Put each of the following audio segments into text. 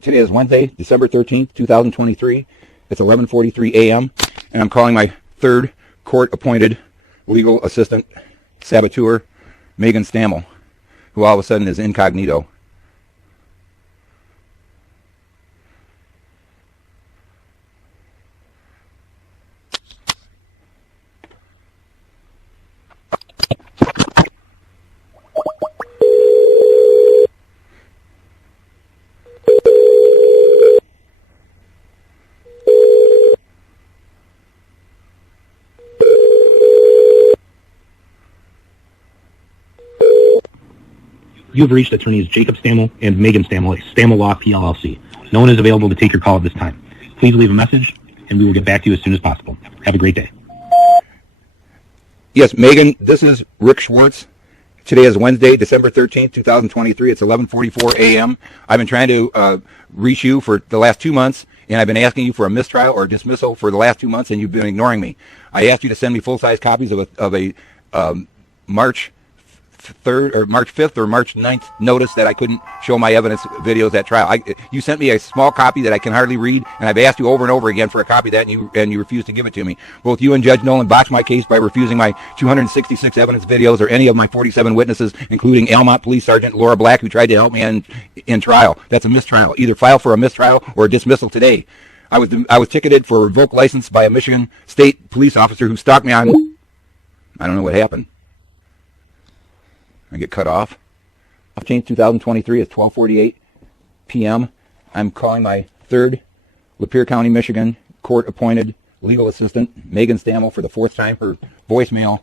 Today is Wednesday, December 13th, 2023. It's 11:43 a.m. and I'm calling my third court-appointed legal assistant saboteur, MEAGAN STAMMEL, who all of a sudden is incognito. You have reached attorneys Jacob Stammel and MEAGAN Stammel at Stammel Law PLLC. No one is available to take your call at this time. Please leave a message, and we will get back to you as soon as possible. Have a great day. Yes, MEAGAN, this is Rick Schwartz. Today is Wednesday, December 13th, 2023. It's 11:44 a.m. I've been trying to reach you for the last 2 months, and I've been asking you for a mistrial or dismissal for the last 2 months, and you've been ignoring me. I asked you to send me full-size copies of a March 3rd or March 5th or March 9th notice that I couldn't show my evidence videos at trial. You sent me a small copy that I can hardly read, and I've asked you over and over again for a copy of that, and you refused to give it to me. Both you and Judge Nolan botched my case by refusing my 266 evidence videos or any of my 47 witnesses, including Almont Police Sergeant Laura Black, who tried to help me in trial. That's a mistrial. Either file for a mistrial or a dismissal today. I was ticketed for a revoked license by a Michigan State police officer who stalked me on, I don't know what happened. I get cut off. 15th, 2023 at 12:48 p.m. I'm calling my third Lapeer County, Michigan court-appointed legal assistant, MEAGAN STAMMEL, for the fourth time. Her voicemail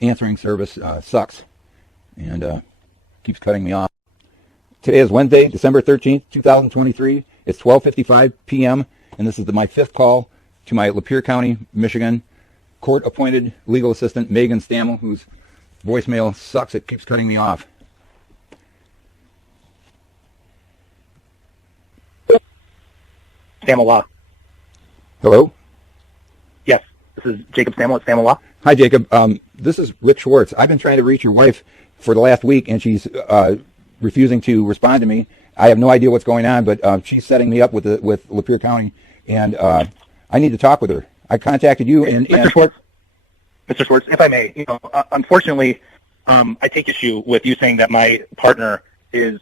answering service sucks and keeps cutting me off. Today is Wednesday, December 13th, 2023. It's 12:55 p.m. and this is my fifth call to my Lapeer County, Michigan court-appointed legal assistant, MEAGAN STAMMEL, who's voicemail sucks. It keeps cutting me off. Stammel Law. Hello? Yes, this is Jacob Stammel at Stammel Law. Hi, Jacob. This is Rick Schwartz. I've been trying to reach your wife for the last week, and she's refusing to respond to me. I have no idea what's going on, but she's setting me up with Lapeer County, and I need to talk with her. I contacted you, and Mr. Schwartz, if I may, unfortunately, I take issue with you saying that my partner is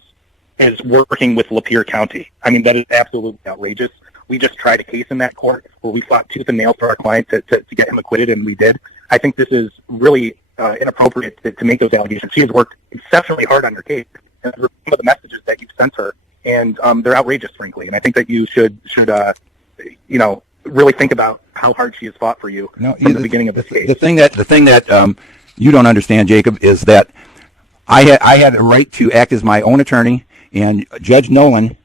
working with Lapeer County. I mean, that is absolutely outrageous. We just tried a case in that court where we fought tooth and nail for our client to get him acquitted, and we did. I think this is really inappropriate to make those allegations. She has worked exceptionally hard on her case, and some of the messages that you've sent her, and they're outrageous, frankly. And I think that you should really think about how hard she has fought for you from the beginning of this case. The thing that you don't understand, Jacob, is that I had a right to act as my own attorney, and Judge Nolan,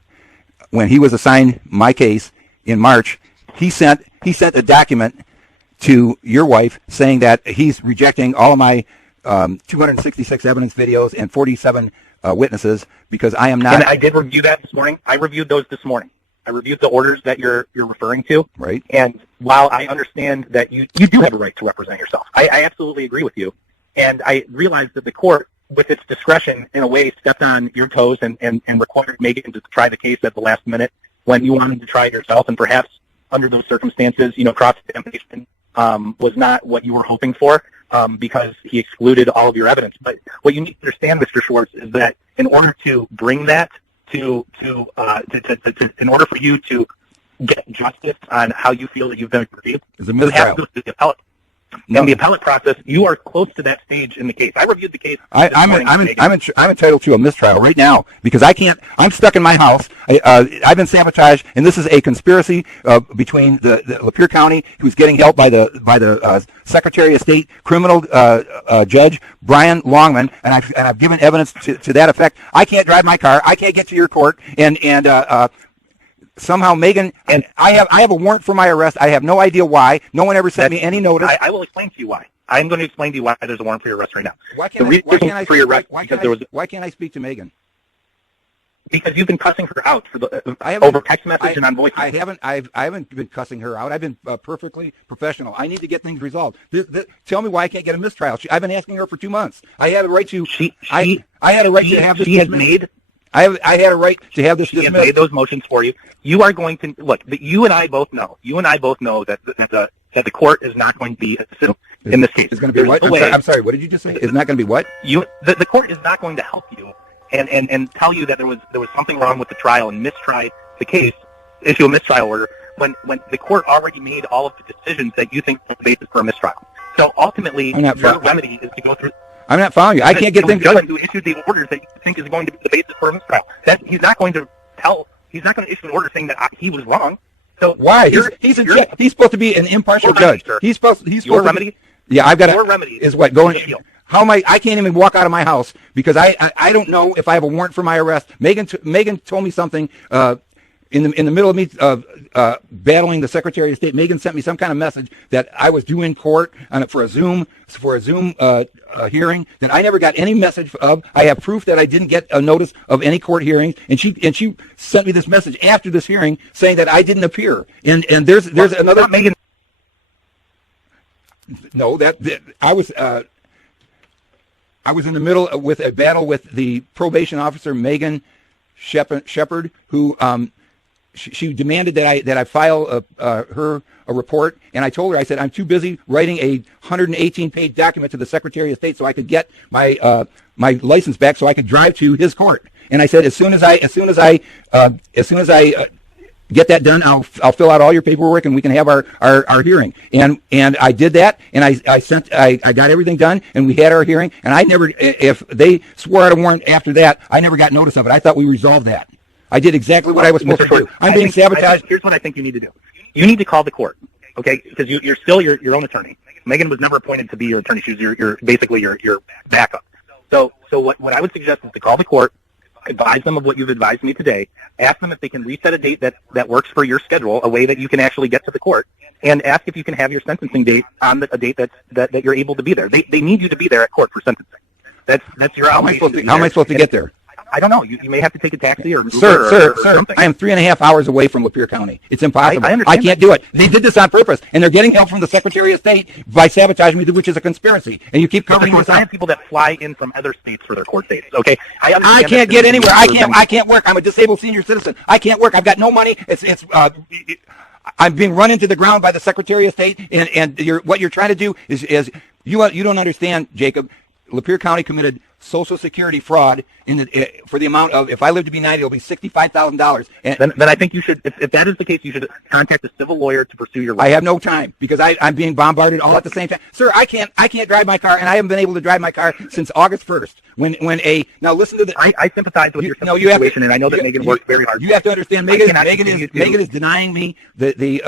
when he was assigned my case in March, he sent a document to your wife saying that he's rejecting all of my 266 evidence videos and 47 witnesses because I am not. And I did review that this morning. I reviewed those this morning. I reviewed the orders that you're referring to. Right. And while I understand that you do have a right to represent yourself, I absolutely agree with you. And I realize that the court, with its discretion, in a way, stepped on your toes and required MEAGAN to try the case at the last minute when you wanted to try it yourself. And perhaps under those circumstances, cross-examination was not what you were hoping for because he excluded all of your evidence. But what you need to understand, Mr. Schwartz, is that in order to bring that in order for you to get justice on how you feel that you've been aggrieved, you have to go to the appellate. No. In the appellate process, you are close to that stage in the case. I reviewed the case. I'm entitled to a mistrial right now because I can't. I'm stuck in my house. I've been sabotaged, and this is a conspiracy between the Lapeer County, who's getting help by the Secretary of State criminal judge Brian Longman, and I've given evidence to that effect. I can't drive my car. I can't get to your court, and somehow MEAGAN, and I have a warrant for my arrest. I have no idea why. No one ever sent me any notice. I will explain to you why. I'm going to explain to you why there's a warrant for your arrest right now. Why can't I speak to MEAGAN? Because you've been cussing her out over text message and on voice. I haven't been cussing her out. I've been perfectly professional. I need to get things resolved. Tell me why I can't get a mistrial. I've been asking her for 2 months. I had a right to. I had a right to have. She has made I had a right to have this She has dismissed. made those motions for you. You are going to look. You and I both know. You and I both know that the court is not going to be in this case. It's going to be what? I'm sorry. What did you just say? It's not going to be what? The court is not going to help you and tell you that there was something wrong with the trial and mistry the case, issue a mistrial order when the court already made all of the decisions that you think are the basis for a mistrial. So ultimately, your remedy is to go through. I'm not following you. I can't get things. Judge who issued the orders that you think is going to be the basis for a mistrial. He's not going to issue an order saying that he was wrong. So why? He's supposed to be an impartial judge. He's supposed your remedy. Yeah, I've got your remedy is what going. How am I can't even walk out of my house because I don't know if I have a warrant for my arrest. Megan told me something in the middle of me battling the Secretary of State. Megan sent me some kind of message that I was due in court for a Zoom hearing that I never got any message of. I have proof that I didn't get a notice of any court hearings, and she sent me this message after this hearing saying that I didn't appear. And there's another Megan. No, I was in the middle with a battle with the probation officer, Megan Shepard, who she demanded that I file her a report, and I told her, I said, I'm too busy writing a 118-page document to the Secretary of State so I could get my my license back so I could drive to his court. And I said, as soon as I get that done, I'll fill out all your paperwork and we can have our hearing. And I did that, and I got everything done, and we had our hearing. And I never, if they swore out a warrant after that, I never got notice of it. I thought we resolved that. I did exactly what I was supposed to do. I'm being sabotaged. Here's what I think you need to do. You need to call the court, okay? Because you're still your own attorney. Megan was never appointed to be your attorney. She was your basically your backup. So what I would suggest is to call the court, advise them of what you've advised me today, ask them if they can reset a date that works for your schedule, a way that you can actually get to the court, and ask if you can have your sentencing date on a date that you're able to be there. They need you to be there at court for sentencing. That's your obligation. How am I supposed to get there? I don't know. You may have to take a taxi or Sir, something. I am 3.5 hours away from Lapeer County. It's impossible. I understand can't do it. They did this on purpose, and they're getting help from the Secretary of State by sabotaging me, which is a conspiracy. And you keep covering this up. I have people that fly in from other states for their court dates. Okay, I can't get anywhere. I can't work. I'm a disabled senior citizen. I can't work. I've got no money. I'm being run into the ground by the Secretary of State, and what you're trying to do is you don't understand, Jacob. Lapeer County committed Social Security fraud for the amount of, if I live to be 90, it'll be $65,000. Then I think you should, if that is the case, you should contact a civil lawyer to pursue your rights. I have no time because I'm being bombarded all at the same time. Sir, I can't drive my car, and I haven't been able to drive my car since August 1st. Now listen to the. I sympathize with your situation, and I know that Megan worked very hard. You have to understand, Megan is denying me the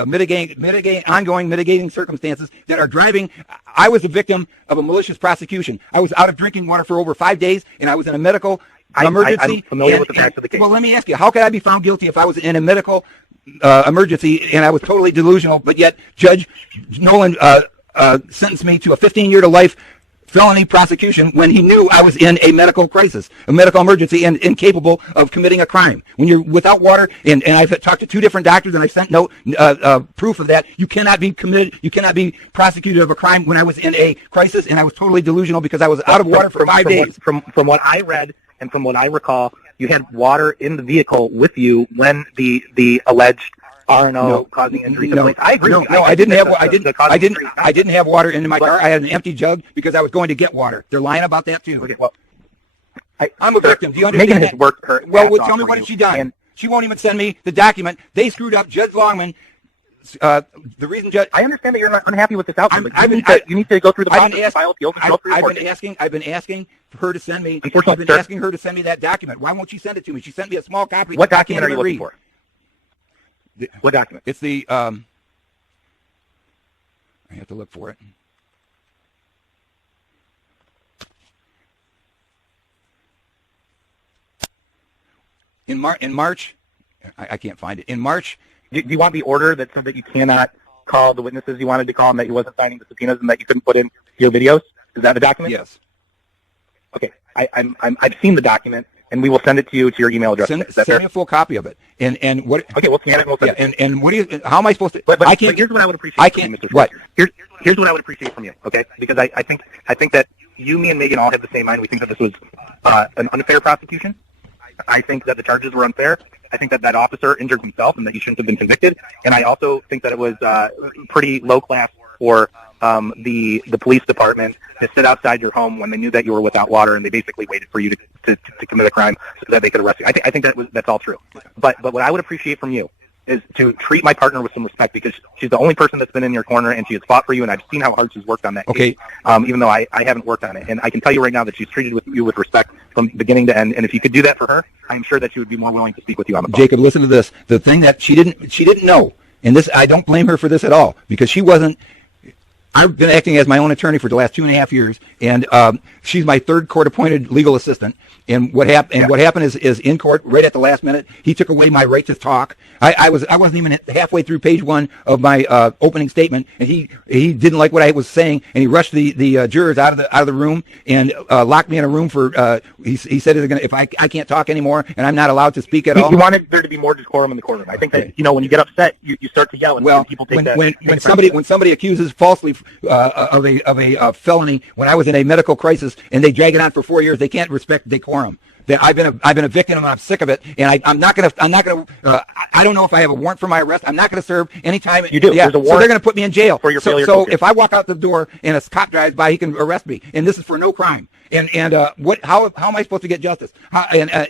ongoing mitigating circumstances that are driving. I was a victim of a malicious prosecution. I was out of drinking water for over 5 days, and I was in a medical emergency. I'm familiar with the facts of the case. Well, let me ask you, how could I be found guilty if I was in a medical emergency and I was totally delusional, but yet Judge Nolan sentenced me to a 15-year to life felony prosecution when he knew I was in a medical crisis, a medical emergency, and incapable of committing a crime? When you're without water, and I've talked to 2 different doctors, and I sent proof of that, you cannot be prosecuted of a crime when I was in a crisis, and I was totally delusional because I was out of water for 5 days. From what I read and from what I recall, you had water in the vehicle with you when the alleged R&O causing injury. No, I agree. No, I didn't have water in my car. I had an empty jug because I was going to get water. They're lying about that too. Okay, well, I'm a victim. Do you understand? Megan has worked her. Well, tell me, what has she done? She won't even send me the document. They screwed up. Judge Longman. The reason, Judge, I understand that you're unhappy with this outcome. You need to go through the process and file appeals. I've been asking her to send me. I've been asking her to send me that document. Why won't she send it to me? She sent me a small copy. What document are you looking for? What document? It's the. I have to look for it. In March, I can't find it. In March. Do you want the order that said that you cannot call the witnesses you wanted to call and that you wasn't signing the subpoenas and that you couldn't put in your videos? Is that the document? Yes. Okay. I've seen the document, and we will send it to you to your email address. Send me a full copy of it. And what? Okay, we'll scan it and we'll send it. And what do you? How am I supposed to? But here's what I would appreciate from you, Mr. What? Here's what I would appreciate from you. Okay, because I think that you, me, and Megan all have the same mind. We think that this was an unfair prosecution. I think that the charges were unfair. I think that that officer injured himself and that he shouldn't have been convicted. And I also think that it was pretty low class for the police department to sit outside your home when they knew that you were without water, and they basically waited for you to commit a crime so that they could arrest you. I think that's all true. But what I would appreciate from you is to treat my partner with some respect, because she's the only person that's been in your corner, and she has fought for you, and I've seen how hard she's worked on that case, even though I haven't worked on it. And I can tell you right now that she's treated you with respect from beginning to end, and if you could do that for her, I'm sure that she would be more willing to speak with you on the phone. Jacob, listen to this. The thing that she didn't know, and this, I don't blame her for this at all, because she wasn't. I've been acting as my own attorney for the last 2.5 years, and she's my third court-appointed legal assistant. And what happened is in court, right at the last minute, he took away my right to talk. I wasn't even halfway through page 1 of my opening statement, and he didn't like what I was saying, and he rushed the jurors out of the room and locked me in a room for. He said if I can't talk anymore and I'm not allowed to speak at all. He wanted there to be more decorum in the courtroom. I think that when you get upset, you start to yell, and people take that. When somebody accuses falsely of a felony, when I was in a medical crisis and they drag it on for 4 years, they can't respect decorum. That I've been a victim, and I'm sick of it, and I'm not gonna. I don't know if I have a warrant for my arrest. I'm not gonna serve any time. You do. Yeah. There's a warrant so they're gonna put me in jail for your failure. So if I walk out the door and a cop drives by, he can arrest me, and this is for no crime. And how am I supposed to get justice?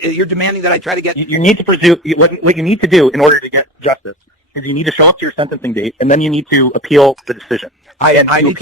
You're demanding that I try to get. You need to pursue what you need to do in order to get justice is you need to show up to your sentencing date, and then you need to appeal the decision. I need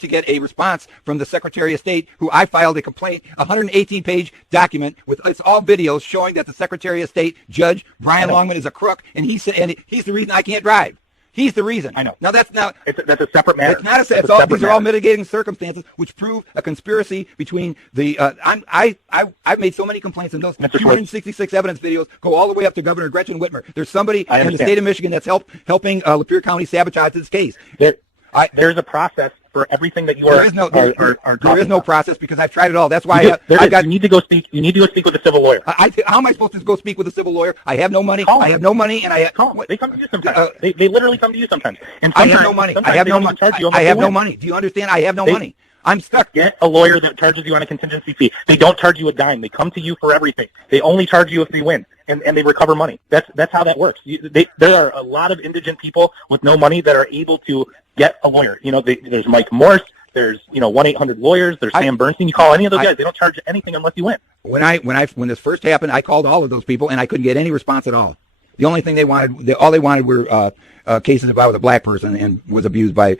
to get a response from the Secretary of State, who I filed a complaint, a 118-page document with it's all videos showing that the Secretary of State, Judge Brian Longman, is a crook, and he's the reason I can't drive. He's the reason. I know. Now that's not. That's a separate matter. It's not these are all mitigating circumstances which prove a conspiracy between the. I've made so many complaints, and those 266 evidence videos go all the way up to Governor Gretchen Whitmer. There's somebody in the state of Michigan that's helping Lapeer County sabotage this case. There's a process for everything that you are. There is no process, because I've tried it all. That's why you need to go speak. You need to go speak with a civil lawyer. How am I supposed to go speak with a civil lawyer? I have no money. I have no money, and they come to you sometimes. They literally come to you sometimes. And I have no money. I have no money. I have no money. Do you understand? I have no money. I'm stuck. Get a lawyer that charges you on a contingency fee. They don't charge you a dime. They come to you for everything. They only charge you if they win, and they recover money. That's how that works. There are a lot of indigent people with no money that are able to get a lawyer. There's Mike Morse. There's 1-800-Lawyers. There's Sam Bernstein. You call any of those guys. They don't charge anything unless you win. When this first happened, I called all of those people, and I couldn't get any response at all. The only thing they wanted were cases if I was a black person and was abused by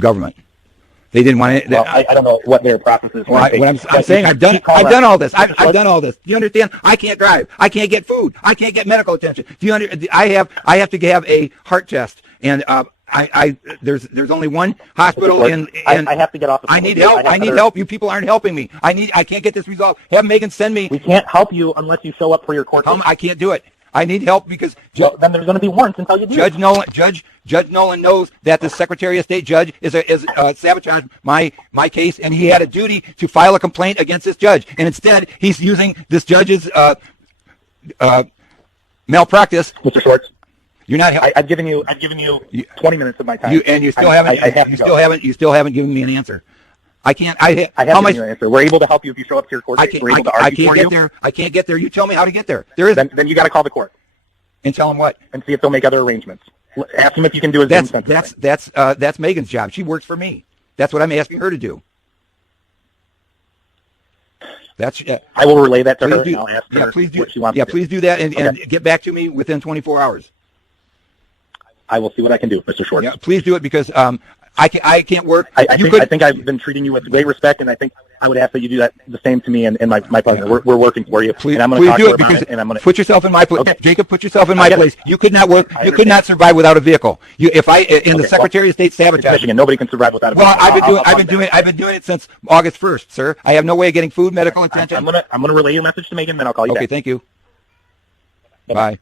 government. They didn't want it. Well, I don't know what their process is. I'm saying I've done all this. I've done all this. Do you understand? I can't drive. I can't get food. I can't get medical attention. I have to have a heart test, and there's only one hospital I have to get off the phone. I need help. I need help. You people aren't helping me. I can't get this resolved. Have Megan send me. We can't help you unless you show up for your court case. I can't do it. I need help because then there's going to be warrants until you do. Judge Nolan knows that the Secretary of State judge is sabotaged my case, and he had a duty to file a complaint against this judge, and instead he's using this judge's malpractice. Mr. Schwartz, you're not. I've given you 20 minutes of my time, you still haven't given me an answer. I can't. I have given you an answer. We're able to help you if you show up to your court date. We're able to argue for you. I can't get there. You tell me how to get there. Then you got to call the court and tell them what, and see if they'll make other arrangements. Ask them if you can do a Zoom sentence. That's Megan's job. She works for me. That's what I'm asking her to do. I will relay that to her. And I'll ask her what she wants to do. Please do that and get back to me within 24 hours. I will see what I can do, Mr. Schwartz. Yeah, please do it because I can't work. I think I've been treating you with great respect, and I think I would ask that you do that the same to me and my partner. We're working for you. Please, and I'm going to do it because put yourself in my place. Okay. Jacob, put yourself in my place. You could not work. You could not survive without a vehicle. The Secretary of State sabotage. Michigan, nobody can survive without a vehicle. Well, I've been doing it since August 1st, sir. I have no way of getting food, medical attention. I'm gonna relay your message to Megan, then I'll call you back. Okay, thank you. Bye.